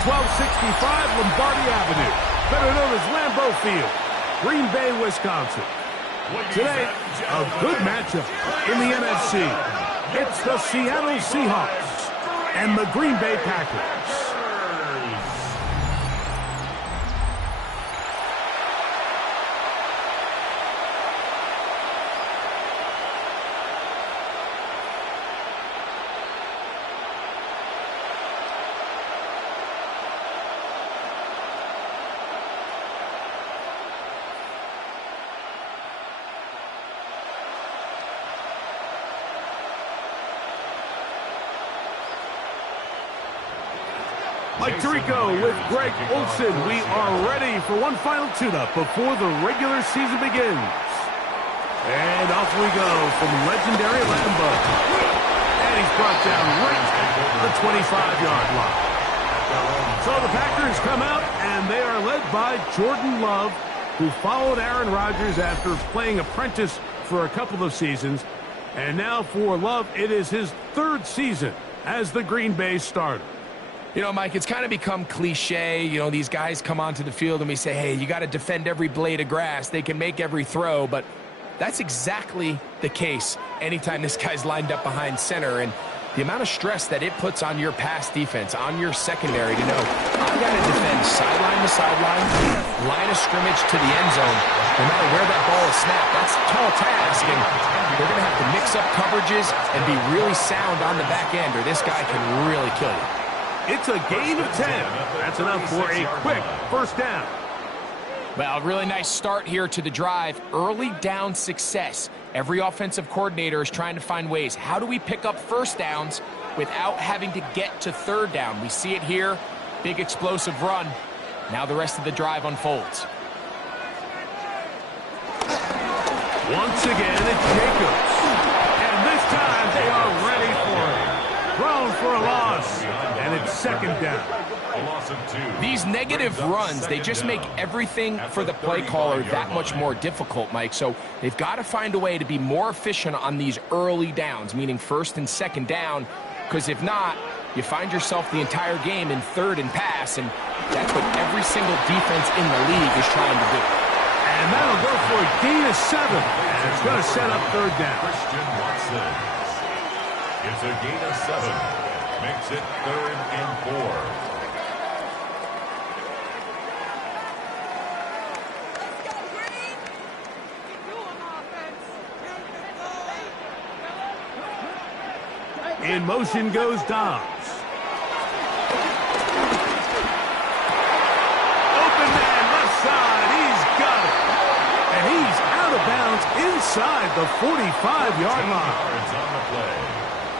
1265 Lombardi Avenue, better known as Lambeau Field, Green Bay, Wisconsin. Today, a good matchup in the NFC. It's the Seattle Seahawks and the Green Bay Packers. Mike Tirico with Greg Olson. We are ready for one final tune-up before the regular season begins. And off we go from legendary Lambeau. And he's brought down right at the 25-yard line. So the Packers come out, and they are led by Jordan Love, who followed Aaron Rodgers after playing apprentice for a couple of seasons. And now for Love, it is his third season as the Green Bay starter. You know, Mike, it's kind of become cliche. You know, these guys come onto the field and we say, hey, you got to defend every blade of grass. They can make every throw, but that's exactly the case anytime this guy's lined up behind center. And the amount of stress that it puts on your pass defense, on your secondary to know, I've got to defend sideline to sideline, line of scrimmage to the end zone, no matter where that ball is snapped. That's a tall task, and they're going to have to mix up coverages and be really sound on the back end, or this guy can really kill you. It's a gain of 10. That's enough for a quick first down. Well, really nice start here to the drive. Early down success. Every offensive coordinator is trying to find ways. How do we pick up first downs without having to get to third down? We see it here. Big explosive run. Now the rest of the drive unfolds. Once again, it's Jacobs. And this time they are ready for it. Thrown for a loss, and it's second down. These negative runs, they just make everything for the play caller that much more difficult, Mike. So they've got to find a way to be more efficient on these early downs, meaning first and second down, because if not, you find yourself the entire game in third and pass, and that's what every single defense in the league is trying to do. And that'll go for a gain of 7, and it's going to set up third down. It's a gain of 7. Makes it 3rd and 4. In motion goes Dobbs. Open man left side. He's got it. And he's out of bounds inside the 45-yard line.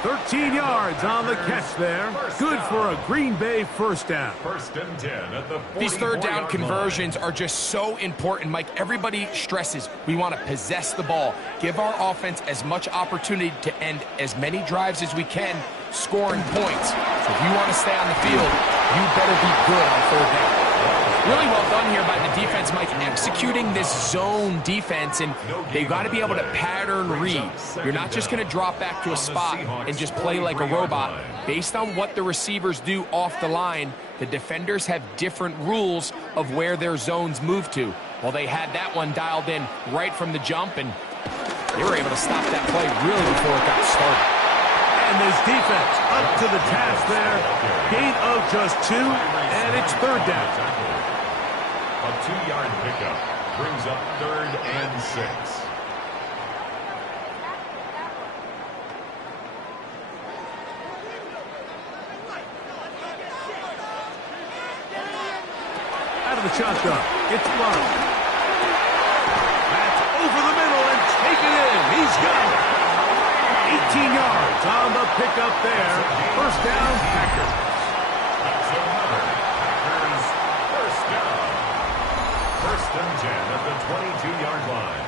13 yards on the catch there. Good for a Green Bay first down. First and 10 at the 44-yard line. These third down conversions are just so important, Mike. Everybody stresses we want to possess the ball, give our offense as much opportunity to end as many drives as we can, scoring points. So if you want to stay on the field, you better be good on third down. Really well done here by the defense, Mike, executing this zone defense, and they've got to be able to pattern read. You're not just going to drop back to a spot and just play like a robot. Based on what the receivers do off the line, the defenders have different rules of where their zones move to. Well, they had that one dialed in right from the jump, and they were able to stop that play really before it got started. And this defense up to the task there. Gain of just 2, and it's third down. A 2-yard pickup brings up 3rd and 6. Out of the shotgun, it's Love. That's over the middle and taken in. He's got it. 18 yards on the pickup there. First down, Packers. That's another Packers first down. First and 10 at the 22-yard line.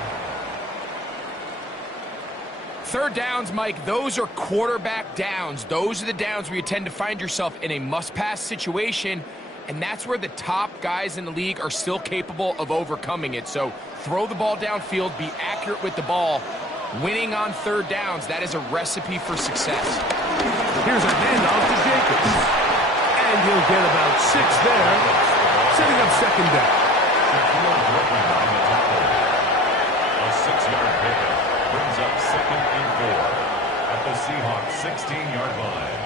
Third downs, Mike, those are quarterback downs. Those are the downs where you tend to find yourself in a must-pass situation, and that's where the top guys in the league are still capable of overcoming it. So throw the ball downfield, be accurate with the ball. Winning on third downs, that is a recipe for success. Here's a handoff to Jacobs. And And he'll get about 6 there, setting up second down. A 6-yard pickup brings up 2nd and 4 at the Seahawks 16-yard line.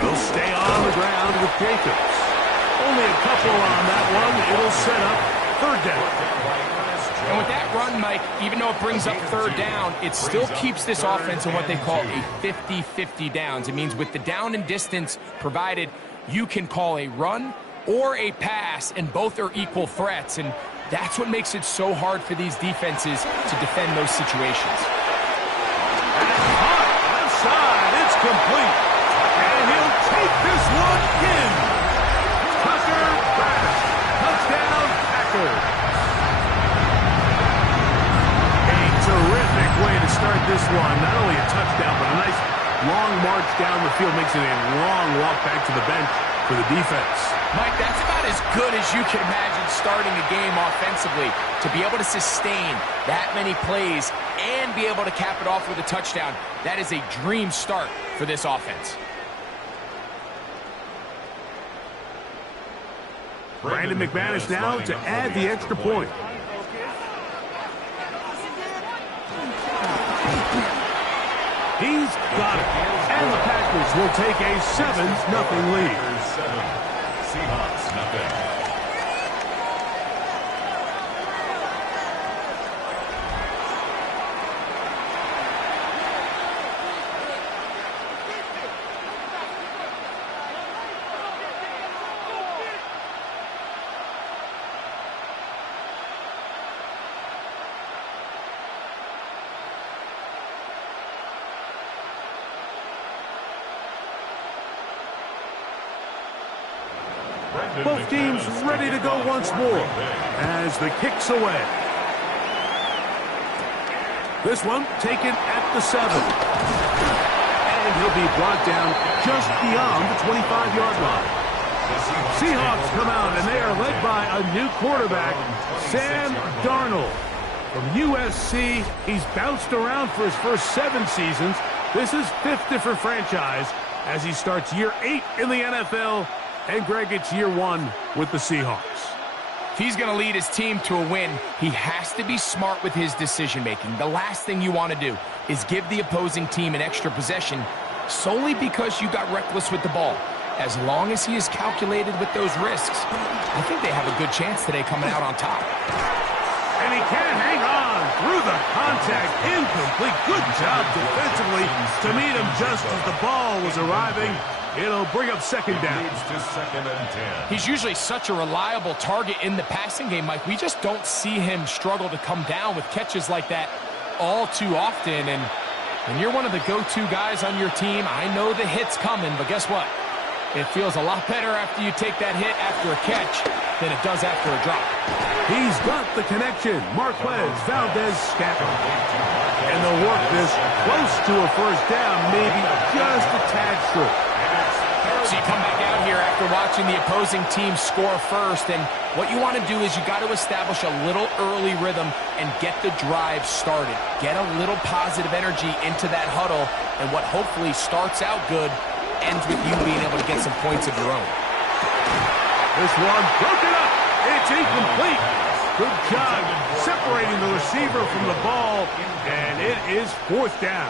They'll stay on the ground with Jacobs. Only a couple on that one. It'll set up 3rd down. And with that run, Mike, even though it brings up 3rd down, it still keeps this offense in what they call a 50-50 downs. It means with the down and distance provided, you can call a run or a pass, and both are equal threats. And that's what makes it so hard for these defenses to defend those situations. Left side, it's complete. And he'll take this one in. Tucker Bass. Touchdown, Packers. A terrific way to start this one. Not only a touchdown, but a nice long march down the field. Makes it a long walk back to the bench for the defense. Mike, that's about as good as you can imagine starting a game offensively. To be able to sustain that many plays and be able to cap it off with a touchdown, that is a dream start for this offense. Brandon McManus now to add the extra point. He's got it. And the Packers will take a 7-0 lead. Seahawks nothing. Both teams ready to go once more as the kick's away. This one taken at the 7. And he'll be brought down just beyond the 25-yard line. Seahawks come out, and they are led by a new quarterback, Sam Darnold. From USC, he's bounced around for his first 7 seasons. This is 5th different franchise as he starts year 8 in the NFL. And Greg, it's year 1 with the Seahawks. If he's going to lead his team to a win, he has to be smart with his decision-making. The last thing you want to do is give the opposing team an extra possession solely because you got reckless with the ball. As long as he is calculated with those risks, I think they have a good chance today coming out on top. And he can't hang on through the contact. Incomplete. Good job defensively to meet him just as the ball was arriving. It'll bring up 2nd down. He's usually such a reliable target in the passing game, Mike. We just don't see him struggle to come down with catches like that all too often. And when you're one of the go-to guys on your team, I know the hit's coming, but guess what? It feels a lot better after you take that hit after a catch than it does after a drop. He's got the connection. Marquez Valdez-Scantling. And they'll work this close to a 1st down, maybe just a tad short. So you come back out here after watching the opposing team score first, and what you want to do is you got to establish a little early rhythm and get the drive started. Get a little positive energy into that huddle, and what hopefully starts out good ends with you being able to get some points of your own. This one broken up. It's incomplete. Good job separating the receiver from the ball, and it is 4th down.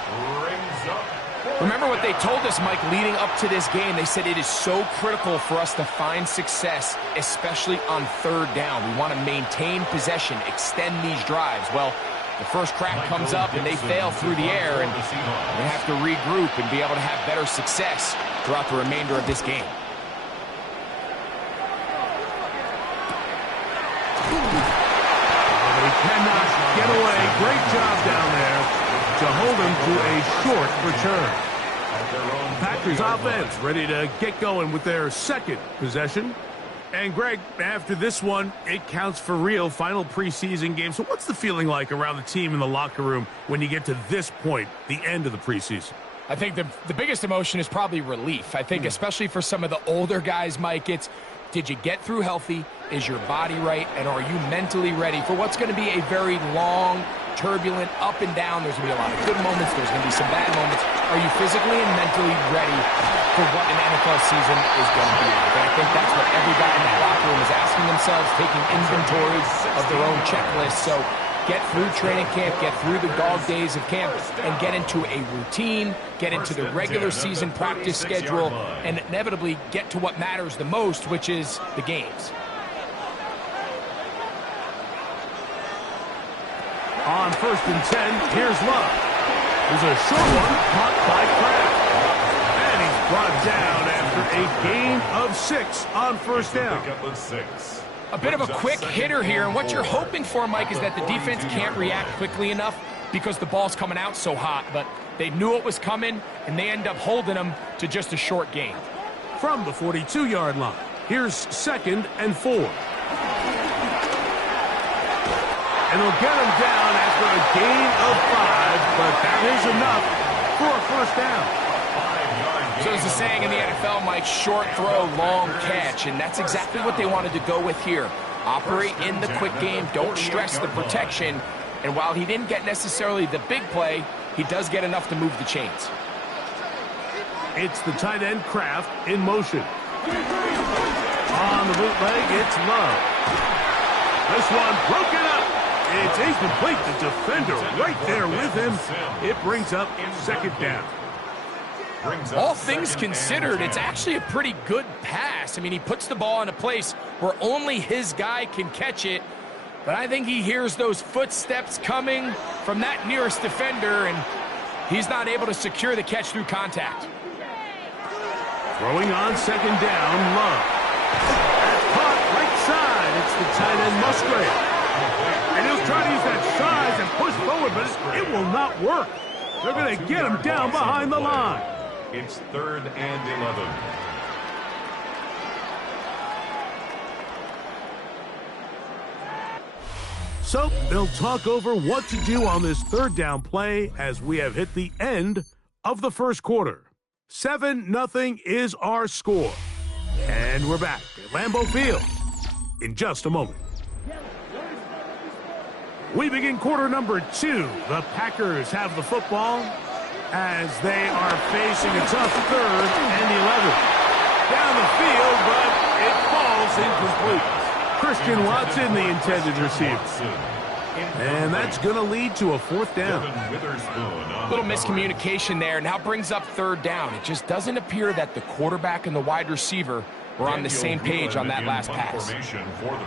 Remember what they told us, Mike, leading up to this game. They said it is so critical for us to find success, especially on 3rd down. We want to maintain possession, extend these drives. Well, the first crack comes up and they fail through the air, and they have to regroup and be able to have better success throughout the remainder of this game. But he cannot get away. Great job down there to hold him to a short return. Packers offense ready to get going with their 2nd possession. And Greg, after this one, it counts for real. Final preseason game. So what's the feeling like around the team in the locker room when you get to this point, the end of the preseason? I think the biggest emotion is probably relief. I think especially for some of the older guys, Mike, it's Did you get through healthy? Is your body right? And are you mentally ready for what's going to be a very long, turbulent, up and down? There's going to be a lot of good moments. There's going to be some bad moments. Are you physically and mentally ready for what an NFL season is going to be like? And I think that's what every guy in that locker room is asking themselves, taking inventory of their own checklist. So get through training camp, get through the dog days of camp, and get into a routine, get into the regular season practice schedule, and inevitably get to what matters the most, which is the games. On 1st and 10, here's Love. There's a short one caught by Kraft. And he's brought down after a gain of 6 on 1st down. A bit of a quick hitter here, and what you're hoping for, Mike, is that the defense can't react quickly enough because the ball's coming out so hot, but they knew it was coming, and they end up holding them to just a short gain. From the 42-yard line, here's 2nd and 4. And they'll get him down after a gain of 5, but that is enough for a 1st down. So there's a saying in the NFL, Mike, short throw, long catch, and that's exactly what they wanted to go with here. Operate in the quick game, don't stress the protection, and while he didn't get necessarily the big play, he does get enough to move the chains. It's the tight end Kraft in motion. On the bootleg, it's Love. This one broken up. It's incomplete. The defender right there with him. It brings up 2nd down. All things considered, it's actually a pretty good pass. I mean, he puts the ball in a place where only his guy can catch it. But I think he hears those footsteps coming from that nearest defender, and he's not able to secure the catch through contact. Throwing on 2nd down, Love. That's caught right side. It's the tight end Musgrave. And he'll try to use that size and push forward, but it will not work. They're going to get him down behind the line. It's 3rd and 11. So they'll talk over what to do on this 3rd down play as we have hit the end of the 1st quarter. 7-0 is our score. And we're back at Lambeau Field in just a moment. We begin quarter number 2. The Packers have the football as they are facing a tough 3rd and 11. Down the field, but it falls incomplete. Christian Watson, the intended receiver. And that's going to lead to a 4th down. A little miscommunication there, now brings up 3rd down. It just doesn't appear that the quarterback and the wide receiver were on the same page on that last pass.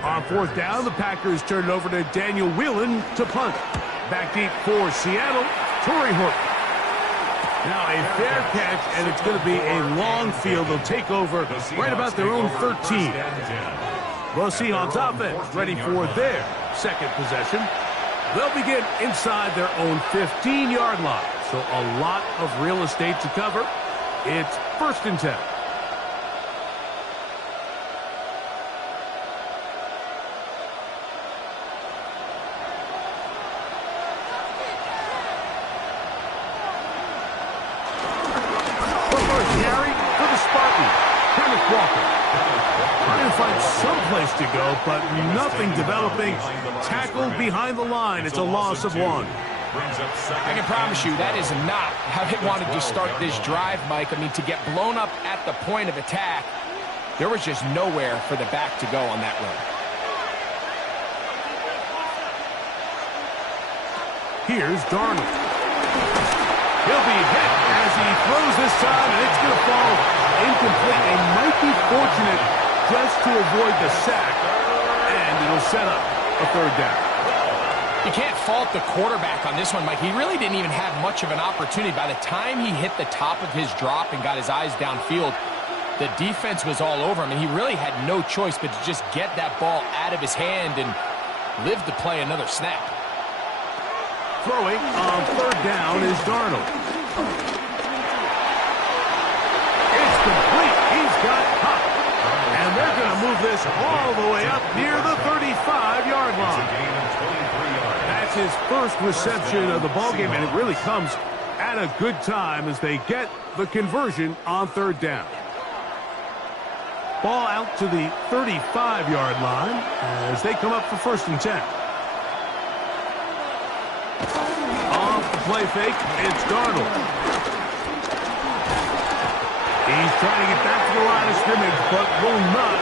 On 4th down, the Packers turn it over to Daniel Whelan to punt. Back deep for Seattle, Torrey Horton. Now a fair catch, and it's going to be a long field. They'll take over right about their own 13. The Seahawks offense ready for their 2nd possession. They'll begin inside their own 15-yard line. So a lot of real estate to cover. It's 1st and 10. Someplace to go, but nothing developing. Tackled behind the line. It's a loss of 1. I can promise you that is not how they wanted to start this drive, Mike. I mean, to get blown up at the point of attack, there was just nowhere for the back to go on that run. Here's Darnold. He'll be hit as he throws this time, and it's going to fall incomplete. They might be fortunate just to avoid the sack, and it'll set up a 3rd down. You can't fault the quarterback on this one, Mike. He really didn't even have much of an opportunity. By the time he hit the top of his drop and got his eyes downfield, the defense was all over him, and he really had no choice but to just get that ball out of his hand and live to play another snap. Throwing on 3rd down is Darnold. It's complete. He's got Huck. And they're going to move this all the way up near the 35-yard line. That's his 1st reception of the ballgame, and it really comes at a good time as they get the conversion on 3rd down. Ball out to the 35-yard line as they come up for 1st and 10. Off the play fake, it's Darnold. He's trying to get back to the line of scrimmage, but will not,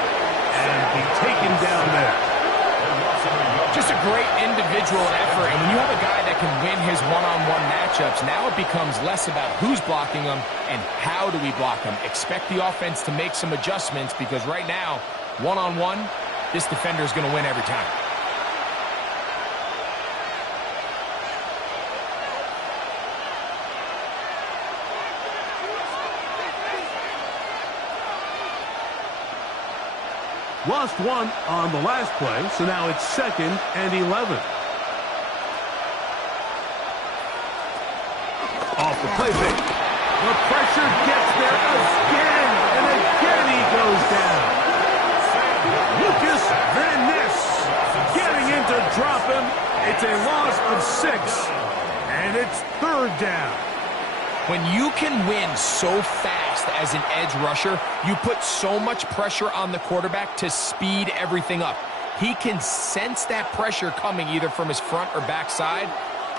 and be taken down there. Just a great individual effort, and when you have a guy that can win his one-on-one matchups, now it becomes less about who's blocking him and how do we block him. Expect the offense to make some adjustments because right now, one-on-one, this defender is going to win every time. Lost one on the last play, so now it's 2nd and 11. Off the play fake. The pressure gets there again, and again he goes down. Lucas Van Ness getting in to drop him. It's a loss of 6, and it's 3rd down. When you can win so fast as an edge rusher, you put so much pressure on the quarterback to speed everything up. He can sense that pressure coming either from his front or back side.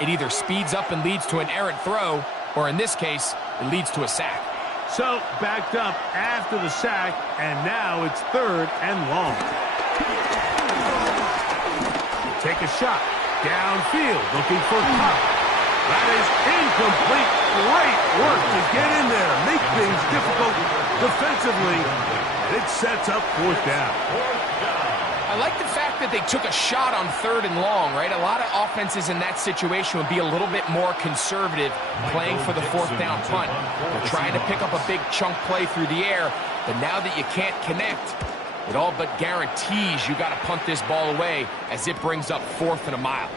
It either speeds up and leads to an errant throw, or in this case, it leads to a sack. So, backed up after the sack, and now it's 3rd and long. Take a shot. Downfield, looking for Cobb. That is incomplete. Great work to get in there. Make things difficult defensively. And it sets up 4th down. I like the fact that they took a shot on 3rd and long, right? A lot of offenses in that situation would be a little bit more conservative playing for the 4th down punt. They're trying to pick up a big chunk play through the air, but now that you can't connect, it all but guarantees you got to punt this ball away as it brings up 4th and a mile.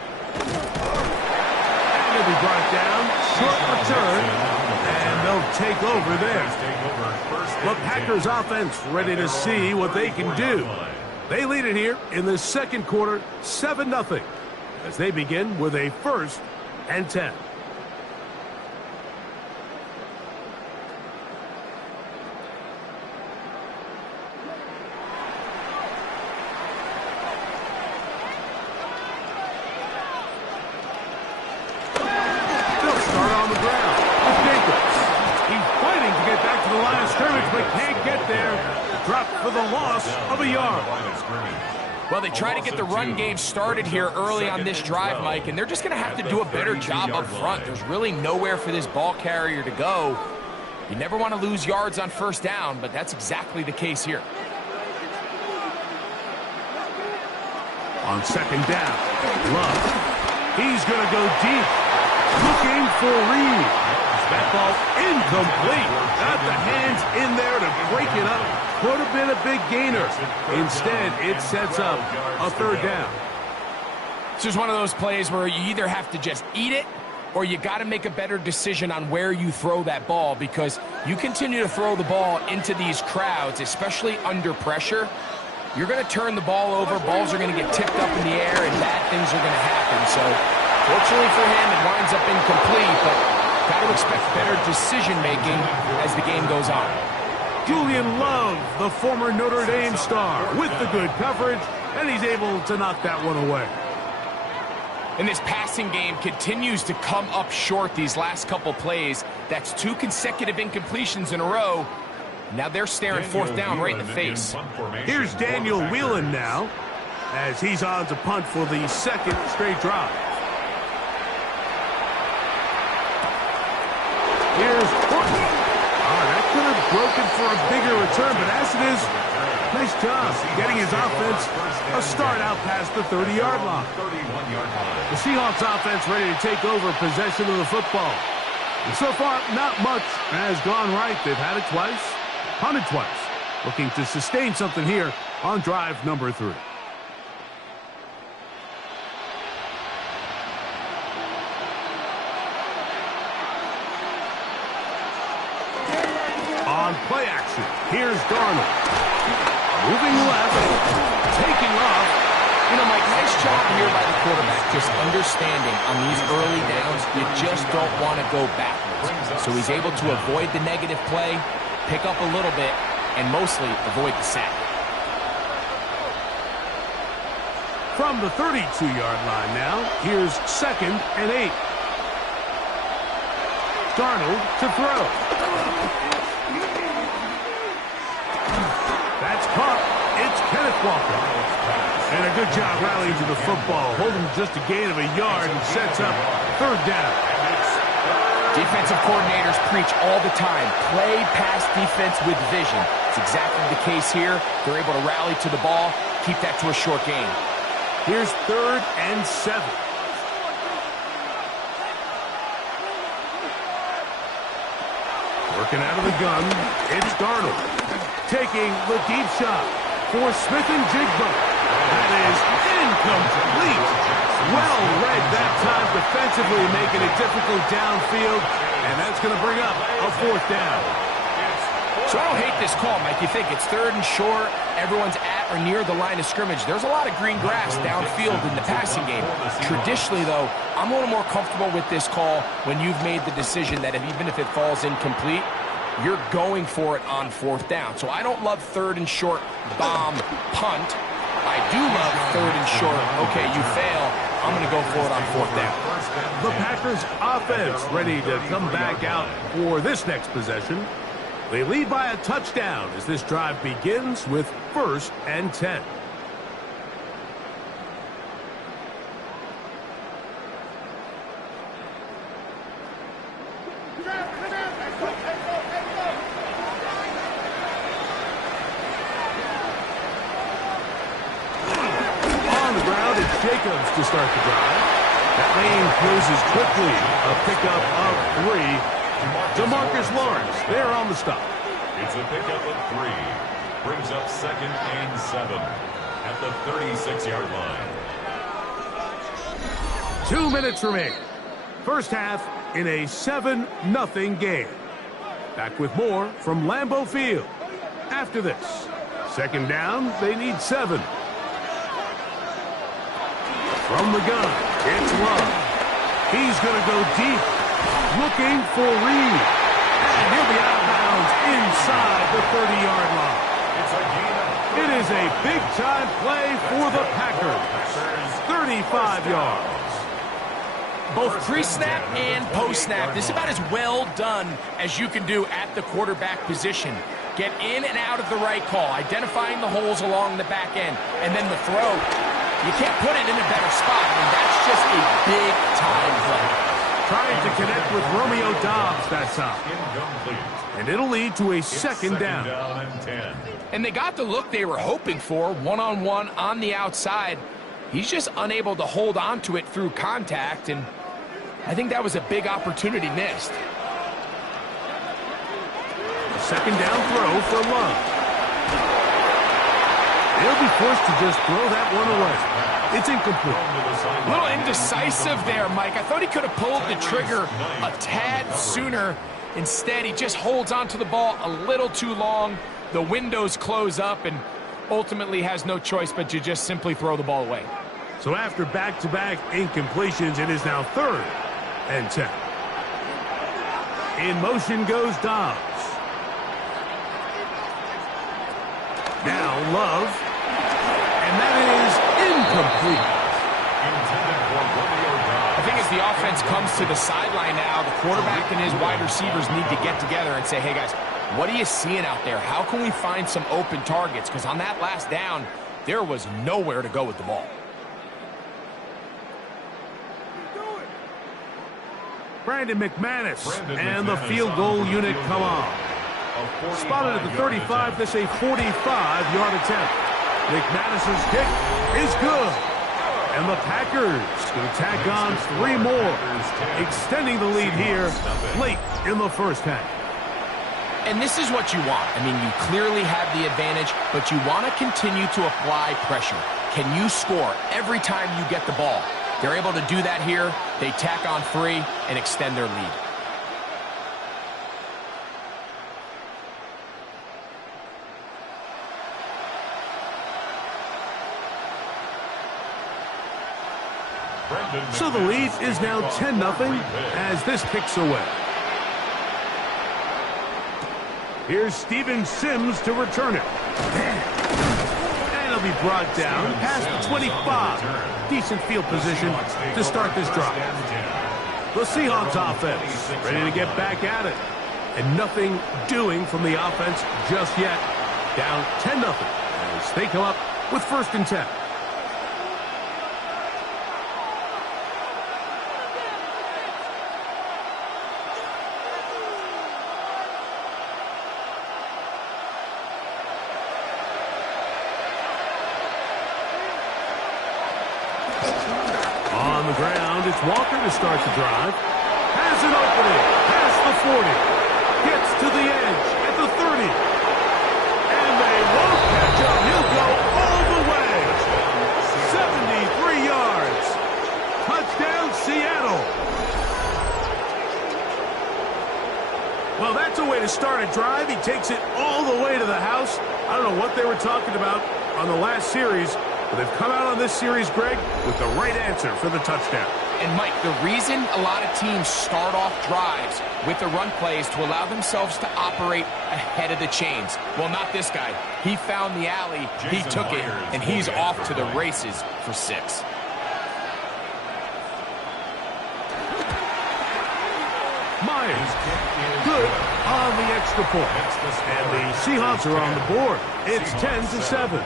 He'll be brought down, short return, and they'll take over there. The Packers offense ready to see what they can do. They lead it here in the 2nd quarter, 7-0, as they begin with a 1st and 10. For the loss of a yard. Well, they try to get the run game started here early on this drive, Mike, and they're just going to have to do a better job up front. There's really nowhere for this ball carrier to go. You never want to lose yards on 1st down, but that's exactly the case here. On 2nd down, Love. He's going to go deep. Looking for Reed. That ball incomplete. Got the hands in there to break it up. Could have been a big gainer. Instead, it sets up a 3rd down. This is one of those plays where you either have to just eat it or you got to make a better decision on where you throw that ball, because you continue to throw the ball into these crowds, especially under pressure, you're going to turn the ball over, balls are going to get tipped up in the air, and bad things are going to happen. So, fortunately for him, it winds up incomplete, but got to expect better decision-making as the game goes on. Julian Love, the former Notre Dame star, with the good coverage, and he's able to knock that one away. And this passing game continues to come up short these last couple plays. That's 2 consecutive incompletions in a row. Now they're staring 4th down right in the face. Here's Daniel Whelan now, as he's on to punt for the 2nd straight drive. Here's Courtney. That could have broken for a bigger return, but as it is, nice job getting his offense a start out past the 30-yard line. The Seahawks offense ready to take over possession of the football. And so far, not much has gone right. They've had it twice, punted twice. Looking to sustain something here on drive number 3. On play action, here's Darnold. Moving left, taking off. You know, Mike, nice job here by the quarterback, just understanding on these early downs, you just don't want to go backwards. So he's able to avoid the negative play, pick up a little bit, and mostly avoid the sack. From the 32-yard line now, here's 2nd and 8. Darnold to throw. That's caught. It's Kenneth Walker. And a good job rallying to the football, holding just a gain of a yard and sets up 3rd down. Defensive coordinators preach all the time, play pass defense with vision. It's exactly the case here. They're able to rally to the ball, keep that to a short gain. Here's 3rd and 7. Working out of the gun, it's Darnold. Taking the deep shot for Smith and Jigba. That is incomplete. Well read that time defensively, making it difficult downfield, and that's going to bring up a 4th down. So I don't hate this call, Mike. You think it's 3rd and short, everyone's at or near the line of scrimmage. There's a lot of green grass downfield in the passing game. Traditionally, though, I'm a little more comfortable with this call when you've made the decision that even if it falls incomplete, you're going for it on 4th down. So I don't love 3rd and short bomb punt. I do love 3rd and short, okay, you fail, I'm going to go for it on 4th down. The Packers offense ready to come back out for this next possession. They lead by a touchdown as this drive begins with 1st and 10. Jacobs to start the drive. That lane closes quickly. A pickup of 3. DeMarcus Lawrence there on the stop. It's a pickup of 3. Brings up 2nd and 7 at the 36-yard line. 2 minutes remaining. First half in a 7-0 game. Back with more from Lambeau Field. After this, 2nd down, they need 7. From the gun, it's Love. He's going to go deep, looking for Reed. And he'll be out of bounds inside the 30-yard line. It is a big-time play for the Packers. 35 yards. Both pre-snap and post-snap, this is about as well done as you can do at the quarterback position. Get in and out of the right call, identifying the holes along the back end, and then the throw. You can't put it in a better spot. I mean, that's just a big-time play. Trying to connect with Romeo Doubs that time. And it'll lead to a 2nd down. And they got the look they were hoping for, one-on-one on the outside. He's just unable to hold on to it through contact, and I think that was a big opportunity missed. 2nd down throw for Love. They'll be forced to just throw that one away. It's incomplete. A little indecisive there, Mike. I thought he could have pulled the trigger a tad sooner. Instead, he just holds onto the ball a little too long. The windows close up and ultimately has no choice but to just simply throw the ball away. So after back-to-back incompletions, it is now 3rd and 10. In motion goes Dobbs. Now Love. And that is incomplete. I think as the offense comes to the sideline now, the quarterback and his wide receivers need to get together and say, hey, guys, what are you seeing out there? How can we find some open targets? Because on that last down, there was nowhere to go with the ball. Brandon McManus and the field goal unit come on. Spotted at the 35, this a 45-yard attempt. McManus's kick is good. And the Packers going to tack on 3 more, extending the lead here late in the first half. And this is what you want. I mean, you clearly have the advantage, but you want to continue to apply pressure. Can you score every time you get the ball? They're able to do that here. They tack on 3 and extend their lead. So the lead is now 10-0 as this kicks away. Here's Steven Sims to return it. And it'll be brought down past the 25. Decent field position to start this drive. The Seahawks offense ready to get back at it. And nothing doing from the offense just yet. Down 10-0 as they come up with 1st and 10. On the ground, it's Walker to start the drive. Has an opening. Past the 40. Gets to the edge at the 30. And they won't catch up. He'll go all the way. 73 yards. Touchdown, Seattle. Well, that's a way to start a drive. He takes it all the way to the house. I don't know what they were talking about on the last series, but they've come out on this series, Greg, with the right answer for the touchdown. And, Mike, the reason a lot of teams start off drives with the run play is to allow themselves to operate ahead of the chains. Well, not this guy. He found the alley, he took it, and he's off to the races for 6. Myers, good on the extra point. And the Seahawks are on the board. It's 10-7.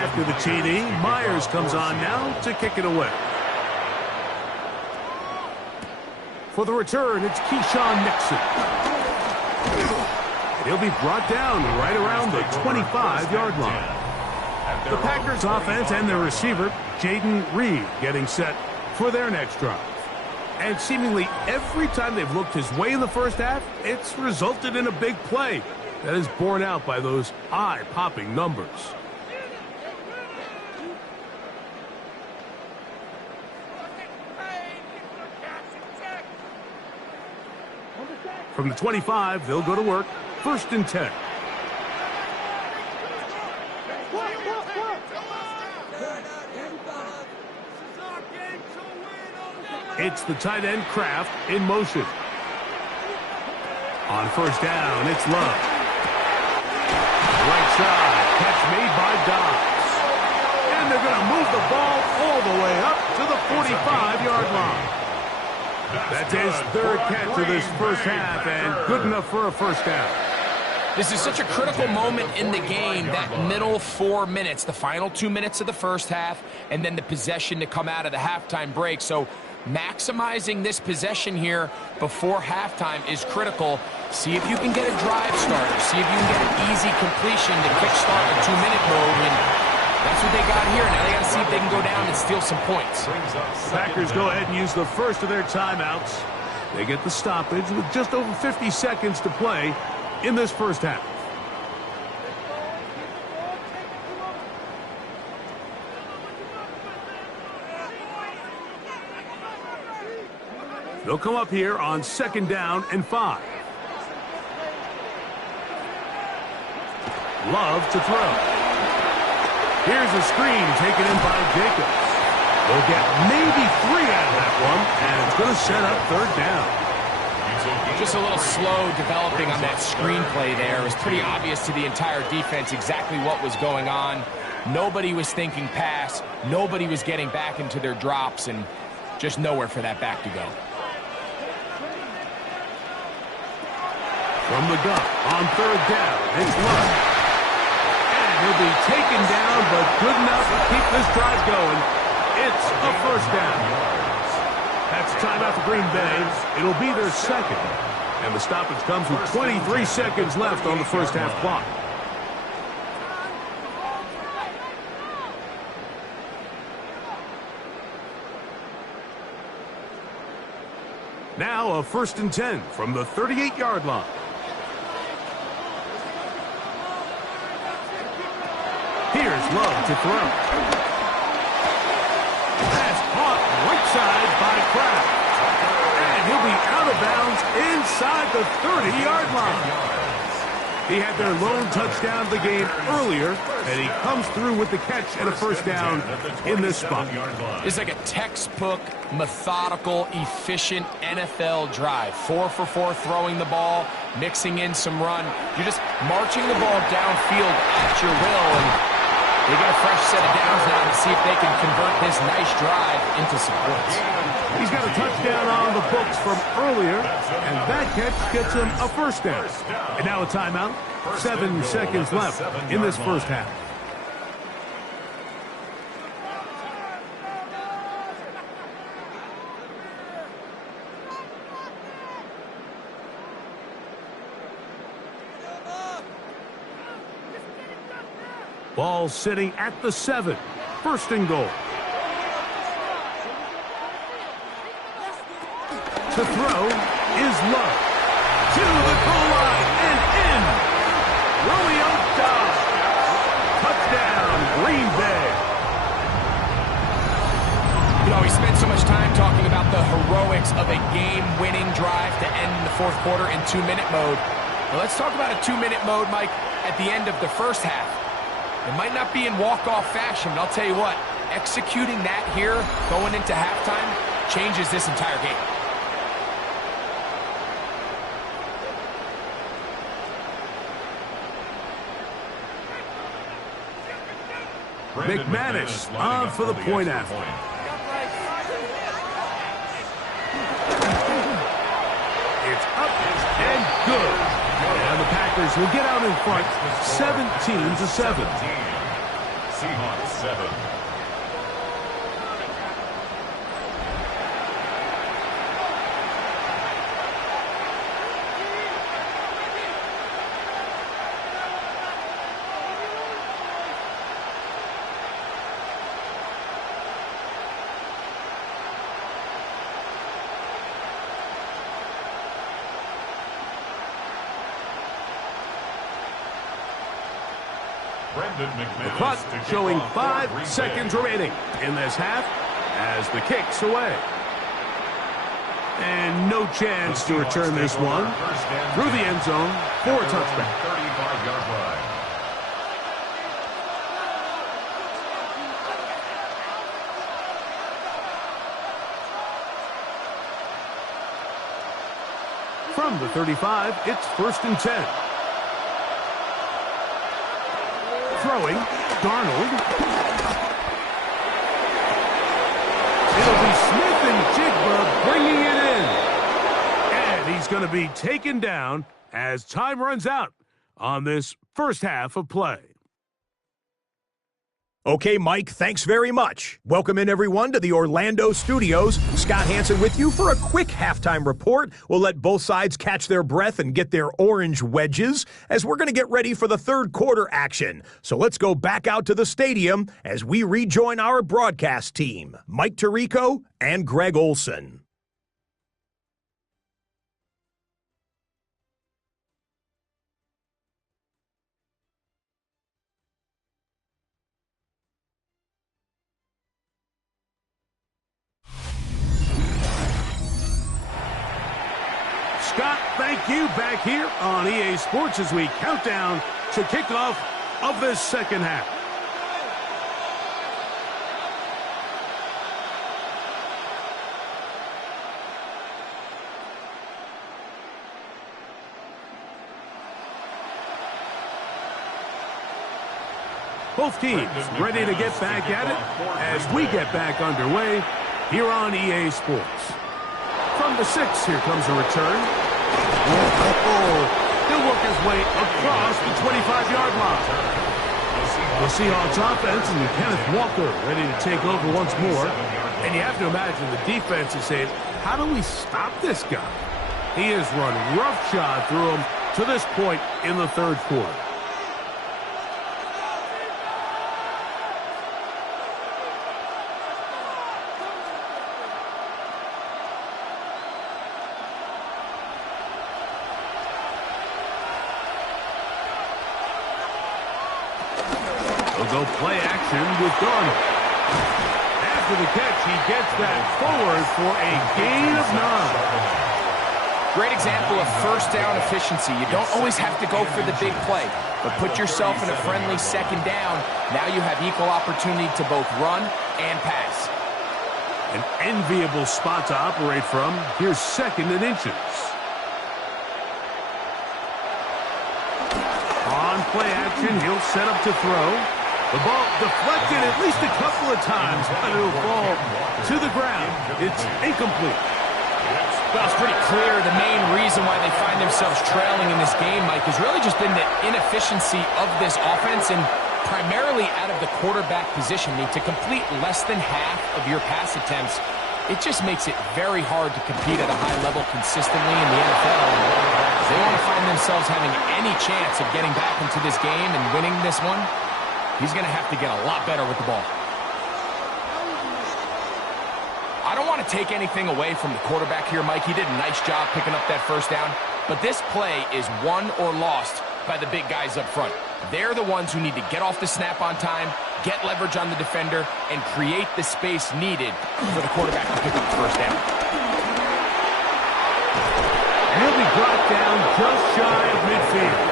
After the TD, Myers comes on now to kick it away. For the return, it's Keyshawn Nixon. And he'll be brought down right around the 25-yard line. The Packers offense and their receiver, Jaden Reed, getting set for their next drive. And seemingly every time they've looked his way in the first half, it's resulted in a big play that is borne out by those eye-popping numbers. From the 25, they'll go to work. 1st and 10. It's the tight end Kraft in motion. On 1st down, it's Love. Right side, catch made by Dobbs. And they're going to move the ball all the way up to the 45-yard line. That's his 3rd catch of this first half, and good enough for a 1st down. This is such a critical moment in the game, that middle 4 minutes, the final 2 minutes of the first half, and then the possession to come out of the halftime break. So maximizing this possession here before halftime is critical. See if you can get a drive starter. See if you can get an easy completion to kickstart a 2-minute mode. And that's what they got here. Now they got to see if they can go down and steal some points. The Packers go ahead and use the first of their timeouts. They get the stoppage with just over 50 seconds to play in this first half. They'll come up here on 2nd down and 5. Love to throw. Here's a screen taken in by Jacobs. They'll get maybe 3 out of that one, and it's going to set up 3rd down. Just a little slow developing on that screenplay there. It was pretty obvious to the entire defense exactly what was going on. Nobody was thinking pass. Nobody was getting back into their drops, and just nowhere for that back to go. From the gun on 3rd down, it's Love. He'll be taken down, but good enough to keep this drive going. It's a 1st down. That's timeout for Green Bay. It'll be their 2nd. And the stoppage comes with 23 seconds left on the first half clock. Now a 1st and 10 from the 38-yard line. Here's Love to throw. Pass caught right side by Kraft. And he'll be out of bounds inside the 30-yard line. He had their lone touchdown of the game earlier, and he comes through with the catch and a first down in this spot. It's like a textbook, methodical, efficient NFL drive. 4 for 4 throwing the ball, mixing in some run. You're just marching the ball downfield at your will, and they get a fresh set of downs now to see if they can convert this nice drive into some points. He's got a touchdown on the books from earlier, and that catch gets him a first down. And now a timeout. 7 seconds left in this first half. Ball sitting at the 7. First and goal. To throw is Love. To the goal line and in. Romeo Dobbs. Touchdown, Green Bay. You know, we spent so much time talking about the heroics of a game-winning drive to end in the fourth quarter in 2-minute mode. Now let's talk about a 2-minute mode, Mike, at the end of the first half. It might not be in walk-off fashion, but I'll tell you what, executing that here, going into halftime, changes this entire game. McManus on for the point after. It's up and good. And the Packers will get out in front 17-7. Seahawks 7. The clock showing 5 seconds remaining in this half as the kick's away. And no chance to return this one through the end zone for a touchback. 35-yard line. From the 35, it's 1st and 10. Throwing, Darnold. It'll be Smith and Jigba bringing it in. And he's going to be taken down as time runs out on this first half of play. Okay, Mike, thanks very much. Welcome in, everyone, to the Orlando studios. Scott Hansen with you for a quick halftime report. We'll let both sides catch their breath and get their orange wedges as we're going to get ready for the third quarter action. So let's go back out to the stadium as we rejoin our broadcast team, Mike Tirico and Greg Olson. Scott, thank you. Back here on EA Sports as we count down to kickoff of this second half. Both teams ready to get back at it as we get back underway here on EA Sports. From the 6, here comes a return. He'll work his way across the 25-yard line. The Seahawks offense and Kenneth Walker ready to take over once more. And you have to imagine the defense is saying, how do we stop this guy? He has run roughshod through him to this point in the third quarter. They'll go play action with Darnold. After the catch, he gets that forward for a gain of 9. Great example of first down efficiency. You don't always have to go for the big play, but put yourself in a friendly second down. Now you have equal opportunity to both run and pass. An enviable spot to operate from. Here's 2nd and inches. On play action, he'll set up to throw. The ball deflected at least a couple of times, but it'll fall to the ground. It's incomplete. Well, it's pretty clear the main reason why they find themselves trailing in this game, Mike, has really just been the inefficiency of this offense and primarily out of the quarterback position. To complete less than half of your pass attempts, it just makes it very hard to compete at a high level consistently in the NFL. If they want to find themselves having any chance of getting back into this game and winning this one, he's going to have to get a lot better with the ball. I don't want to take anything away from the quarterback here, Mike. He did a nice job picking up that first down, but this play is won or lost by the big guys up front. They're the ones who need to get off the snap on time, get leverage on the defender, and create the space needed for the quarterback to pick up the first down. And he'll be brought down just shy of midfield.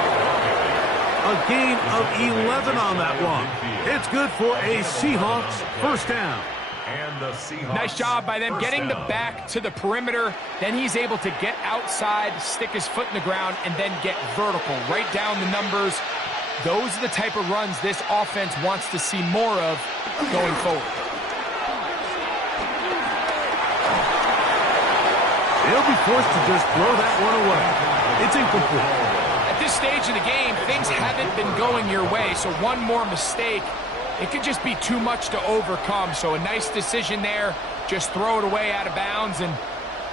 A gain of 11 on that one. It's good for a Seahawks first down. And the Seahawks. Nice job by them getting the back to the perimeter. Then he's able to get outside, stick his foot in the ground, and then get vertical. Right down the numbers. Those are the type of runs this offense wants to see more of going forward. They'll be forced to just throw that one away. It's incomplete. At this stage of the game, things haven't been going your way, so one more mistake, it could just be too much to overcome. So a nice decision there. Just throw it away out of bounds and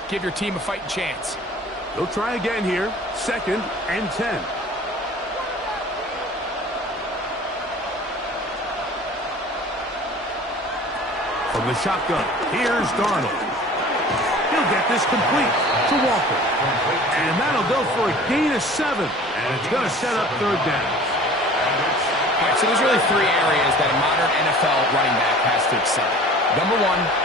give your team a fighting chance. They'll try again here. 2nd and 10. From the shotgun, here's Darnold. He'll get this complete to Walker. And that'll go for a gain of 7. And it's going to set up 3rd down. All right, so there's really 3 areas that a modern NFL running back has to excel. Number 1,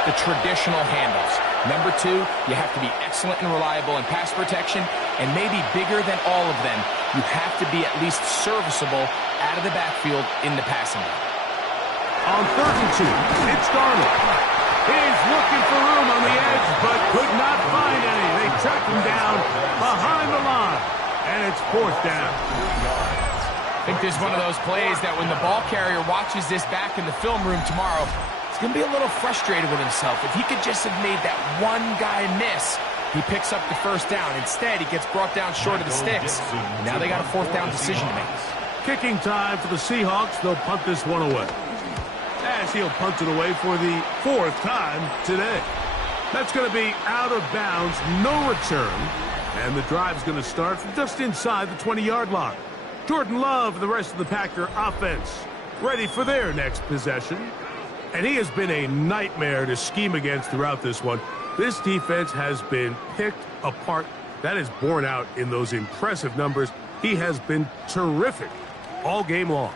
the traditional handles. Number 2, you have to be excellent and reliable in pass protection. And maybe bigger than all of them, you have to be at least serviceable out of the backfield in the passing game. On 3rd and 2, it's Darnold. He's looking for room on the edge, but could not find any. They track him down behind the line, and it's 4th down. I think this is one of those plays that when the ball carrier watches this back in the film room tomorrow, he's going to be a little frustrated with himself. If he could just have made that one guy miss, he picks up the first down. Instead, he gets brought down short of the sticks. Now they got a 4th down decision to make. Kicking time for the Seahawks. They'll punt this one away. As he'll punt it away for the 4th time today. That's going to be out of bounds, no return. And the drive's going to start from just inside the 20-yard line. Jordan Love and the rest of the Packer offense ready for their next possession. And he has been a nightmare to scheme against throughout this one. This defense has been picked apart. That is borne out in those impressive numbers. He has been terrific all game long.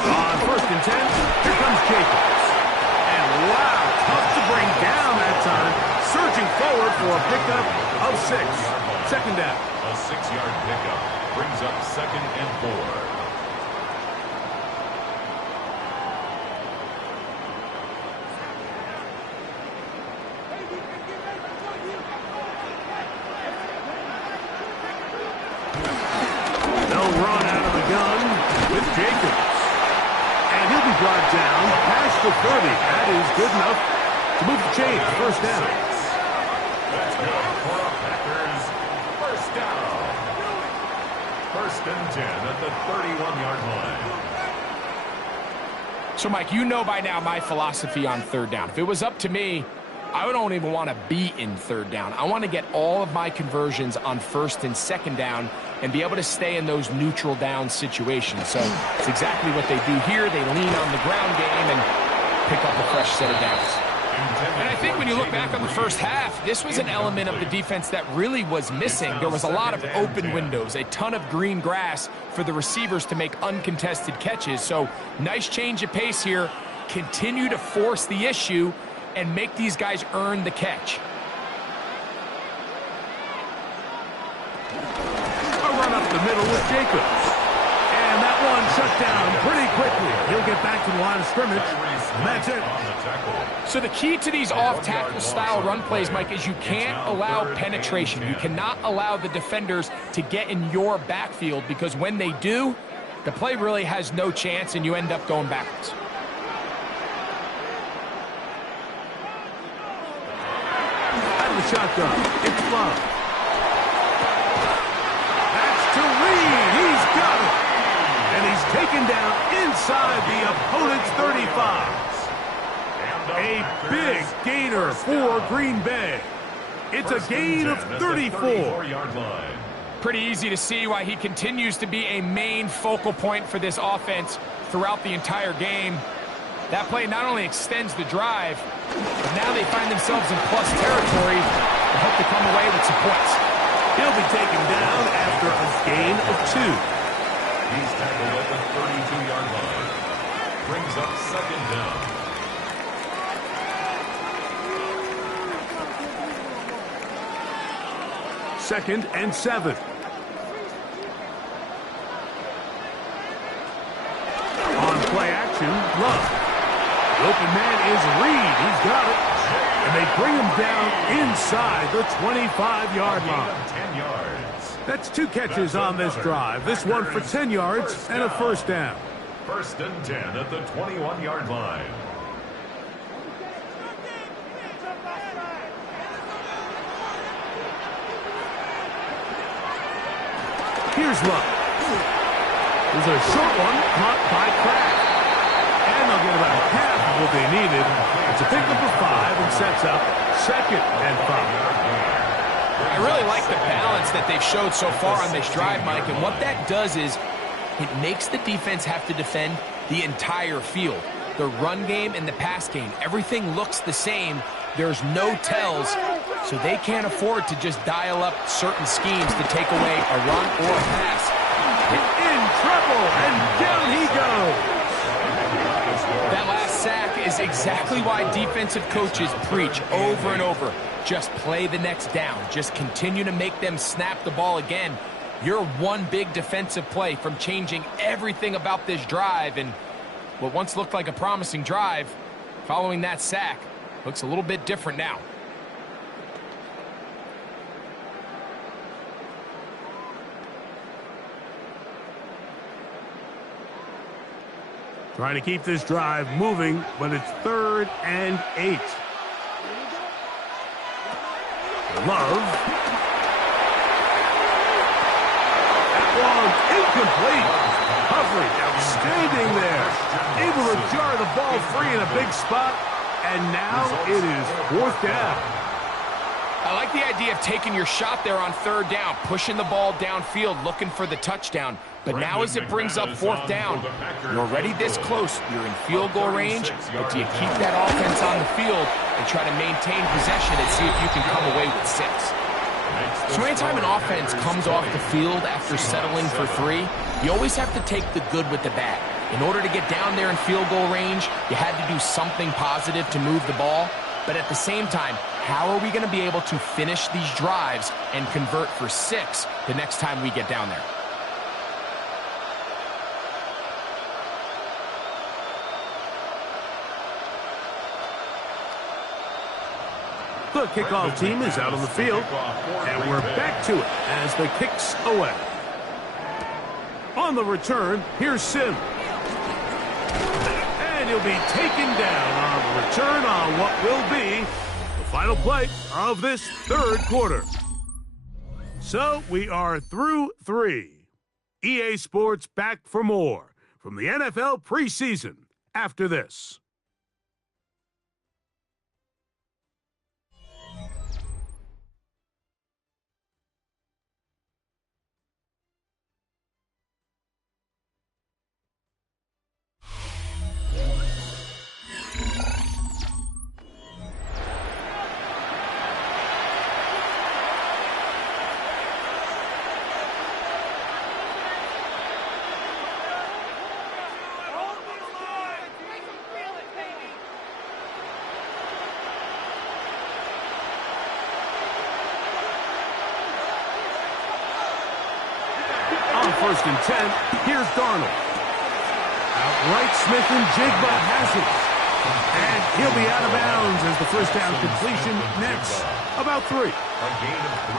On 1st and 10, here comes Jacobs. And wow, tough to bring down that time. Surging forward for a pickup of 6. 2nd down. A 6-yard pickup brings up 2nd and 4. They'll run out of the gun with Jacobs. And he'll be brought down past the 30. That is good enough to move the chains. 1st down. That's good for a Packers first down. 1st and 10 at the 31-yard line. So, Mike, you know by now my philosophy on 3rd down. If it was up to me, I don't even want to be in 3rd down. I want to get all of my conversions on 1st and 2nd down and be able to stay in those neutral down situations. So it's exactly what they do here. They lean on the ground game and pick up a fresh set of downs. And I think when you look back on the first half, this was an element of the defense that really was missing. There was a lot of open windows, a ton of green grass for the receivers to make uncontested catches. So nice change of pace here. Continue to force the issue and make these guys earn the catch. A run up the middle with Jacobs. And that one shut down pretty quickly. He'll get back to the line of scrimmage. And that's it. So the key to these off-tackle style run plays, Mike, is you can't allow penetration. You cannot allow the defenders to get in your backfield, because when they do, the play really has no chance and you end up going backwards. Out of the shotgun, it's Love. That's to Reed. He's got it. And he's taken down inside the opponent's 35. A big gainer for Green Bay. It's a gain of 34. Pretty easy to see why he continues to be a main focal point for this offense throughout the entire game. That play not only extends the drive, but now they find themselves in plus territory and hope to come away with some points. He'll be taken down after a gain of 2. He's tackled at the 32-yard line. Brings up second down. Second and 7. On play action, Love. The open man is Reed. He's got it. And they bring him down inside the 25-yard line. 10 yards. That's 2 catches on this drive. This one for 10 yards and a first down. First and 10 at the 21-yard line. Here's Love. There's a short one caught by Kraft. And they'll get about half of what they needed. It's a pickup of 5 and sets up second and 5. I really like the balance that they've showed so far on this drive, Mike. And what that does is it makes the defense have to defend the entire field. The run game and the pass game, everything looks the same. There's no tells, so they can't afford to just dial up certain schemes to take away a run or a pass. In trouble, and down he goes. That last sack is exactly why defensive coaches preach over and over. Just play the next down. Just continue to make them snap the ball again. You're one big defensive play from changing everything about this drive, and what once looked like a promising drive, following that sack, looks a little bit different now. Trying to keep this drive moving, but it's 3rd and 8. Love. That one incomplete. Coverage outstanding there. Able to jar the ball free in a big spot. And now it is 4th down. I like the idea of taking your shot there on 3rd down, pushing the ball downfield, looking for the touchdown. But now as it brings up 4th down, you're already this close. You're in field goal range, but do you keep that offense on the field and try to maintain possession and see if you can come away with 6? So anytime an offense comes off the field after settling for 3, you always have to take the good with the bad. In order to get down there in field goal range, you had to do something positive to move the ball. But at the same time, how are we going to be able to finish these drives and convert for 6 the next time we get down there? The kickoff team is out on the field, and we're back to it as the kick's away. On the return, here's Sim. And he'll be taken down on the return on what will be the final play of this 3rd quarter. So we are through 3. EA Sports back for more from the NFL preseason after this. first and 10. Here's Darnold. Outright Smith and Jigba has it. And he'll be out of bounds as the first down completion nets about 3.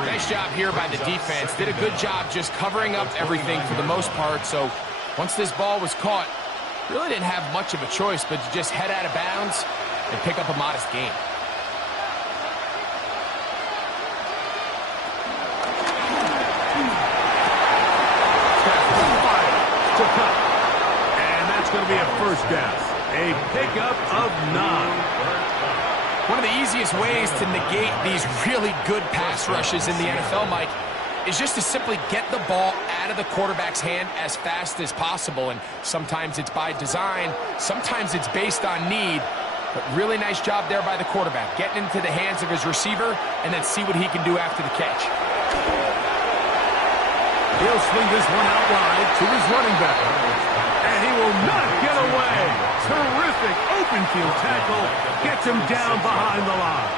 Nice job here by the defense. Did a good job just covering up everything for the most part. So once this ball was caught, really didn't have much of a choice but to just head out of bounds and pick up a modest gain. To cut. And that's going to be a first down. A pickup of 9. One of the easiest ways to negate these really good pass rushes in the NFL, Mike, is just to simply get the ball out of the quarterback's hand as fast as possible. And sometimes it's by design, sometimes it's based on need. But really nice job there by the quarterback, getting into the hands of his receiver and then see what he can do after the catch. He'll swing this one out wide to his running back. And he will not get away. Terrific open field tackle. Gets him down behind the line.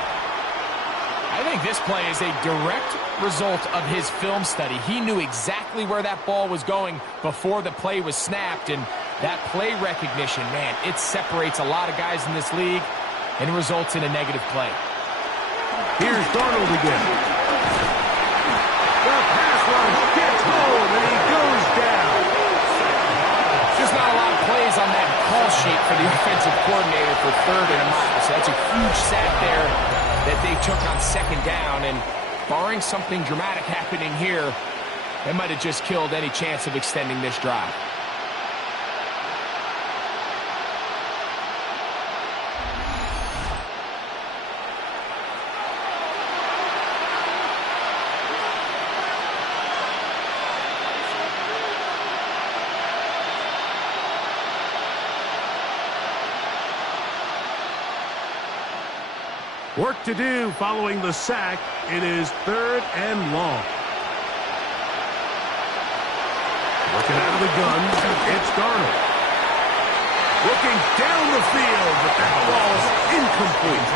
I think this play is a direct result of his film study. He knew exactly where that ball was going before the play was snapped. And that play recognition, man, it separates a lot of guys in this league and results in a negative play. Here's Darnold again. The pass rush gets home, and he goes down. Just not a lot of plays on that call sheet for the offensive coordinator for 3rd and a mile. So that's a huge sack there that they took on 2nd down. And barring something dramatic happening here, they might have just killed any chance of extending this drive. Work to do following the sack. It is 3rd and long. Working out of the gun, it's Darnold. Looking down the field, but that ball's incomplete.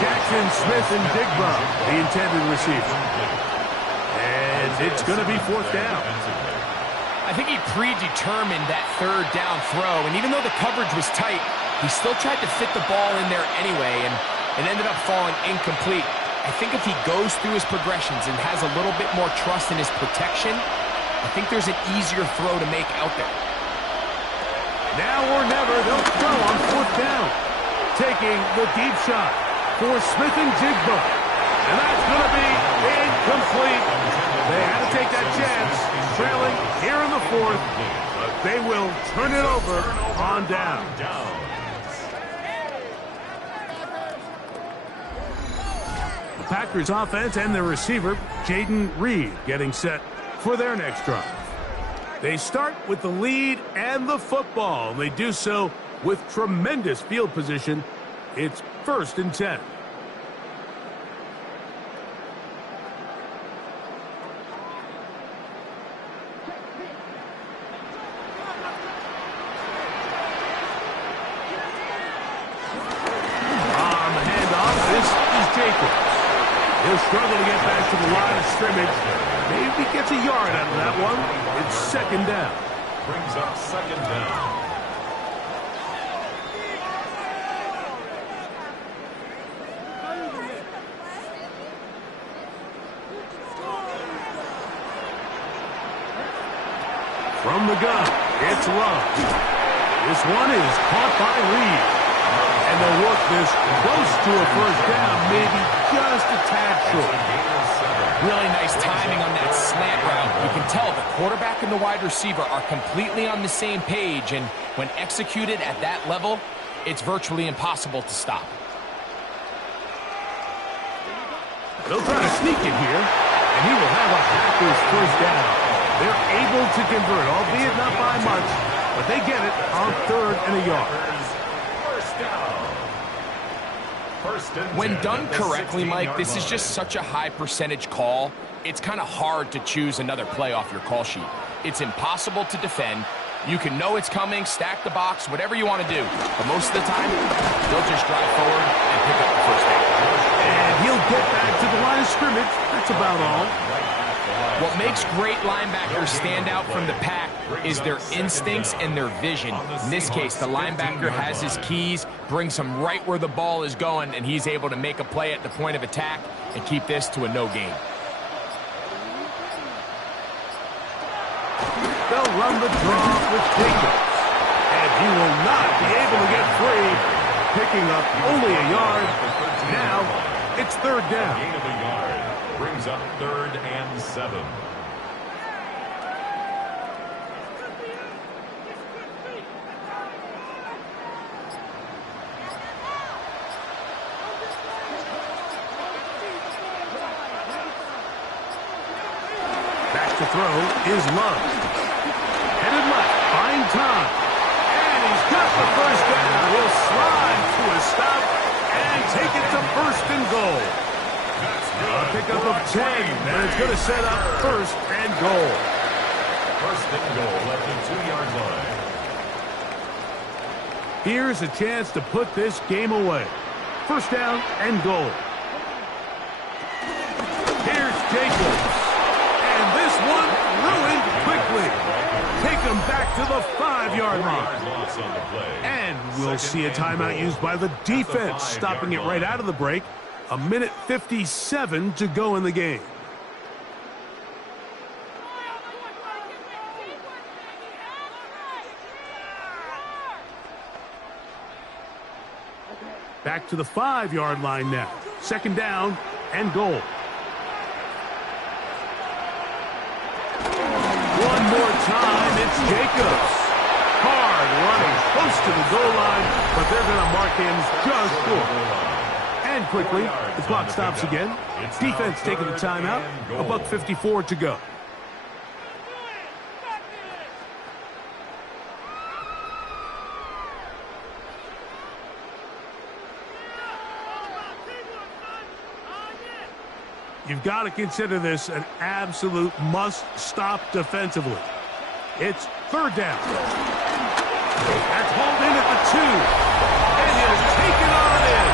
Jackson, Smith, and Jigba, the intended receiver. And it's going to be 4th down. I think he predetermined that 3rd down throw, and even though the coverage was tight, he still tried to fit the ball in there anyway, and it ended up falling incomplete. I think if he goes through his progressions and has a little bit more trust in his protection, I think there's an easier throw to make out there. Now or never, they'll throw on 4th down. Taking the deep shot for Smith and Jigba. And that's going to be incomplete. They had to take that chance, trailing here in the 4th. But they will turn it over on down. Packers offense and their receiver, Jaden Reed, getting set for their next drive. They start with the lead and the football. They do so with tremendous field position. It's 1st and 10. On the handoff, this is Jacobs. He'll struggle to get back to the line of scrimmage. Maybe he gets a yard out of that one. It's 2nd down. Brings up 2nd down. From the gun, it's Love. This one is caught by Reed. And they'll work this close to a 1st down, maybe just a tad short. Really nice timing on that slant route. You can tell the quarterback and the wide receiver are completely on the same page, and when executed at that level, it's virtually impossible to stop. They'll try to sneak it here, and he will have a Packers 1st down. They're able to convert, albeit not by much, but they get it on 3rd and a yard. When done correctly, Mike, this is just such a high percentage call. It's kind of hard to choose another play off your call sheet. It's impossible to defend. You can know it's coming, stack the box, whatever you want to do. But most of the time, they'll just drive forward and pick up the 1st down. And he'll get back to the line of scrimmage. That's about all. What makes great linebackers stand out from the pack is their instincts and their vision. In this case, the linebacker has his keys, brings him right where the ball is going, and he's able to make a play at the point of attack and keep this to a no gain. They'll run the draw with Jacobs. And he will not be able to get free, picking up only a yard. Now it's third down. Gain of a yard brings up 3rd and 7. Back to throw is Love. Headed left, find time. And he's got the first down. He'll slide to a stop and take it to 1st and goal. A pickup of 10, and it's going to set up 1st and goal. 1st and goal at the 2-yard line. Here's a chance to put this game away. 1st down and goal. Here's Jacobs. And this one ruined quickly. Take him back to the 5-yard line. And we'll see a timeout used by the defense, stopping it right out of the break. 1:57 to go in the game. Back to the 5-yard line now. 2nd down and goal. One more time, it's Jacobs. Hard running close to the goal line, but they're going to mark him just short. And quickly, the clock stops again. Defense taking the timeout. 1:54 to go. You've got to consider this an absolute must-stop defensively. It's 3rd down. That's hauled in at the 2. And he'll take it on in.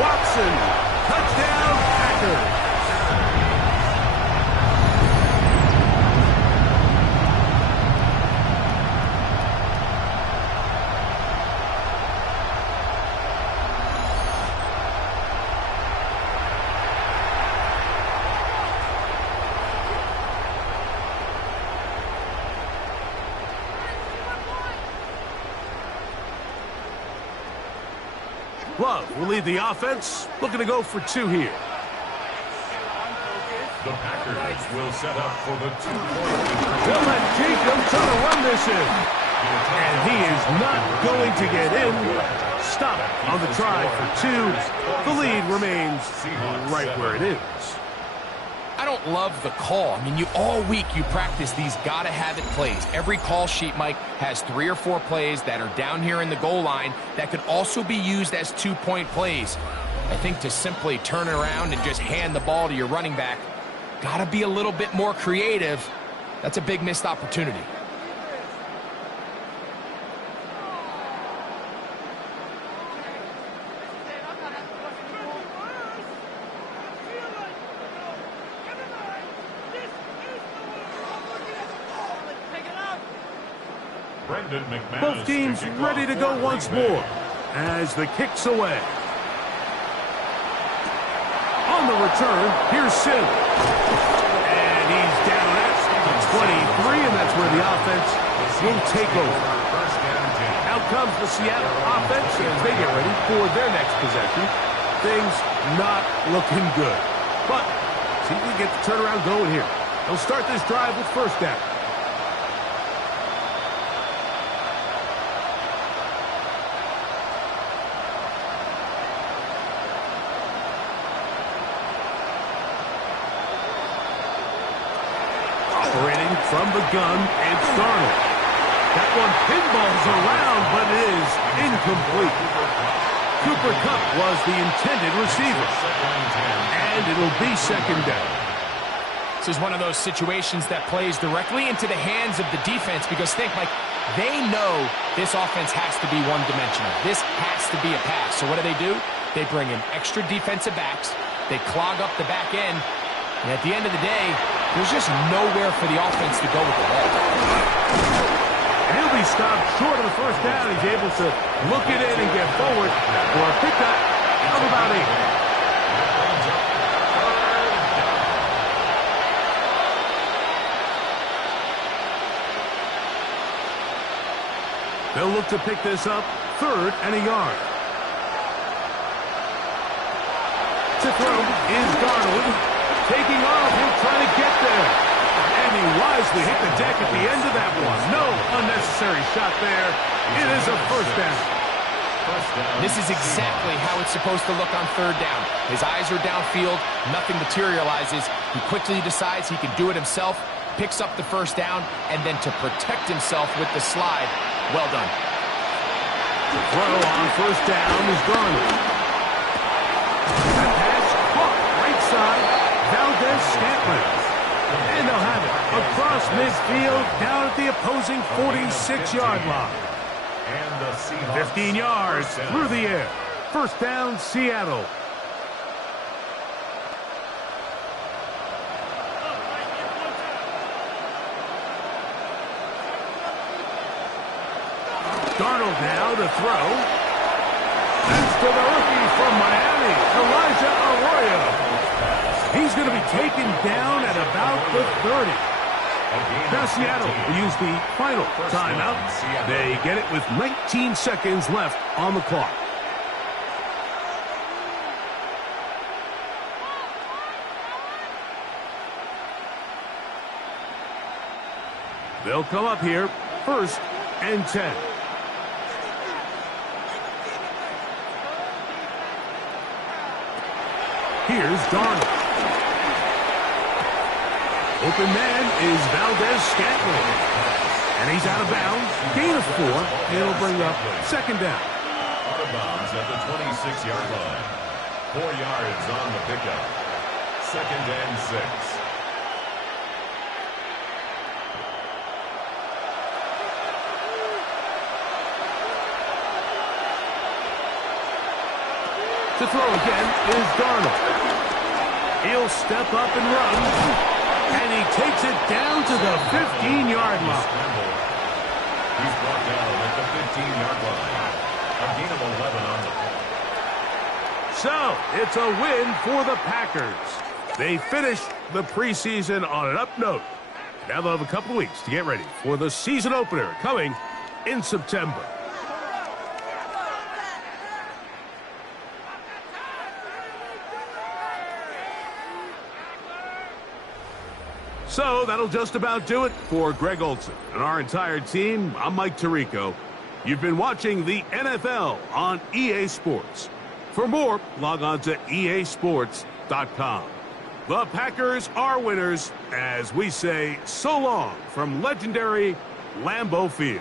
Watson, touchdown, Packers. Love will lead the offense, looking to go for 2 here. The Packers will set up for the 2-point. They'll let Jacobs try to run this in. And he is not going to get in. Stop on the try for 2. The lead remains right where it is. I don't love the call. I mean, all week you practice these gotta-have-it plays. Every call sheet, Mike, has 3 or 4 plays that are down here in the goal line that could also be used as 2-point plays. I think to simply turn it around and just hand the ball to your running back, gotta be a little bit more creative. That's a big missed opportunity. Both teams ready to go once more as the kick's away. On the return, here's Sim. And he's down at the 23, and that's where the offense will take over. Out comes the Seattle offense as they get ready for their next possession. Things not looking good. But see if we get the turnaround going here. They'll start this drive with 1st down. Operating from the gun, it's Darnold. That one pinballs around, but it is incomplete. Cooper Kupp was the intended receiver. And it'll be 2nd down. This is one of those situations that plays directly into the hands of the defense because think, like, they know this offense has to be one-dimensional. This has to be a pass. So what do? They bring in extra defensive backs. They clog up the back end. And at the end of the day, there's just nowhere for the offense to go with the ball. And he'll be stopped short of the first down. He's able to look it in and get forward for a pickup of about 8. They'll look to pick this up, 3rd and a yard. To throw is Darnold. Taking off, he'll try to get there. And he wisely hit the deck at the end of that one. No unnecessary shot there. It is a first down. This is exactly how it's supposed to look on 3rd down. His eyes are downfield, nothing materializes. He quickly decides he can do it himself, picks up the first down, and then to protect himself with the slide. Well done. The throw on first down is Darnold. That pass caught right side. Valdez-Scantling. And they'll have it across midfield down at the opposing 46-yard line. And the Seahawks 15 yards through the air. First down, Seattle. Darnold now to throw. That's to the rookie from Miami, Elijah Arroyo. He's going to be taken down at about the 30. Now Seattle will use the final timeout. They get it with 19 seconds left on the clock. They'll come up here, 1st and 10. Here's Darnold. Open man is Valdez-Scantling. And he's out of bounds. Gain of 4. It'll bring up 2nd down. Out of bounds at the 26-yard line. 4 yards on the pickup. 2nd and 6. To throw again is Darnold. He'll step up and run. And he takes it down to the 15-yard line. He's brought down at the 15-yard line. A gain of 11 on the play. So, it's a win for the Packers. They finished the preseason on an up note. Now they'll have a couple weeks to get ready for the season opener coming in September. So that'll just about do it for Greg Olsen and our entire team. I'm Mike Tirico. You've been watching the NFL on EA Sports. For more, log on to easports.com. The Packers are winners as we say so long from legendary Lambeau Field.